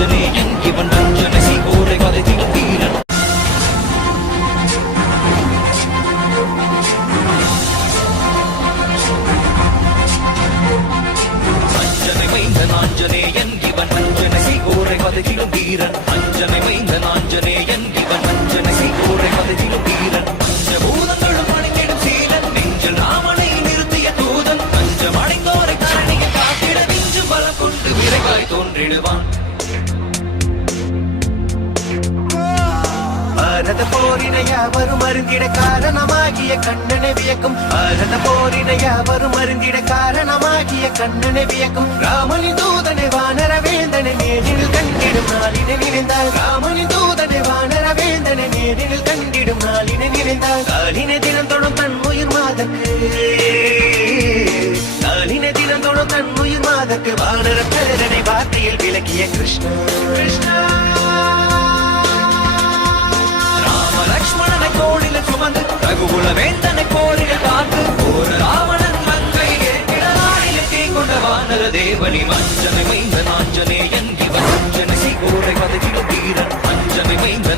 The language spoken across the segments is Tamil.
ஆஞ்சநேயன் இவன் அஞ்சனை சீகோரை வதைத்திடும் வீரன் அஞ்சனை மைந்தன் ஆஞ்சநேயன் இவன் அஞ்சனை சீகோரை வதைத்திடும் வீரன் அஞ்சனை மைந்தன் ஆஞ்சநேயன் இவன் அஞ்சனை சீகோரை வதைத்திடும் வீரன் பஞ்சபூதங்களும் அணிந்திடும் சீலன் நெஞ்சில் ராமனை நிறுத்திய தூதன். பஞ்சம் அடைந்தோரை கரணியை காத்திட நெஞ்சு பலம் கொண்டு விரைவாய் தோன்றிடுவான். பாரத போரினைய வரும் அருந்திட காரணமாகிய கண்ணனை வியக்கும். பாரத போரினைய வரும் அருந்திட காரணமாகிய கண்ணனை வியக்கும். ராமனி தூதனை வானர வேந்தனை நேரில் கண்டிடும். நாளினை நினைந்தால் ராமனி தூதனை வானர வேந்தனை நேரில் கண்டிடும். நாளினை நினைந்தால் காலினை தினம் தொடும் தன் உயிர் மாதக்கு. காலினை தினம் தொடும் தன் உயிர் மாதக்கு. வானர பேரனை வார்த்தையில் விளக்கிய கிருஷ்ணா கிருஷ்ணா! ரகுகுல வேந்தனை கோரில ஒரு ராவணன் மங்கை ஏற்றிடானில தீ வானர தேவனி மஞ்சனை மைந்த நாஞ்சனேயன் இவன் அஞ்சனை சீகோரை வதகிடும் வீரன். அஞ்சனை மைந்த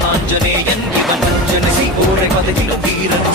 இவன் அஞ்சனை கோரை வதகிடும் வீரன்.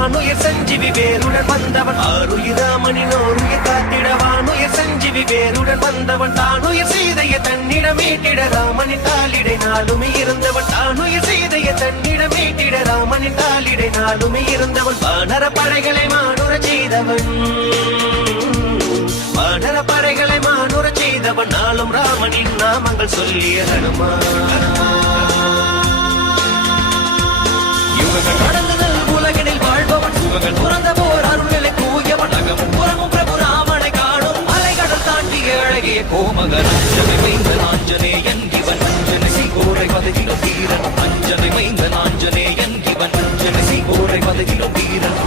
காத்திடவானுயர் சஞ்சீவி வேருடன் வந்தவன். ஆருயிராமனின் ஓருயிர் காத்திடவானுயர் சஞ்சீவி வேருடன் வந்தவன். தானுயர் செய்தைய தன்னிடம் மீட்டிட ராமனின் தாளிடை நாளுமே இருந்தவன். தானுயர் செய்தைய தன்னிடம் மீட்டிட ராமனின் தாளிடை நாளுமே இருந்தவன். வானர படைகளை மானுர செய்தவன். வானர படைகளை மானுர செய்தவன். நாளும் ராமனின் நாமங்கள் சொல்லிய ஹனுமான். அழகிய மைந்தன் ஆஞ்சனேயன் மைந்த நாஞ்சனேயன் இவன் அஞ்சனை சீகோரை வதகிடும் வீரன் அஞ்சனை மைந்தன் ஆஞ்சனேயன் இவன் அஞ்சனை கோரை பதகிலோ வீரன்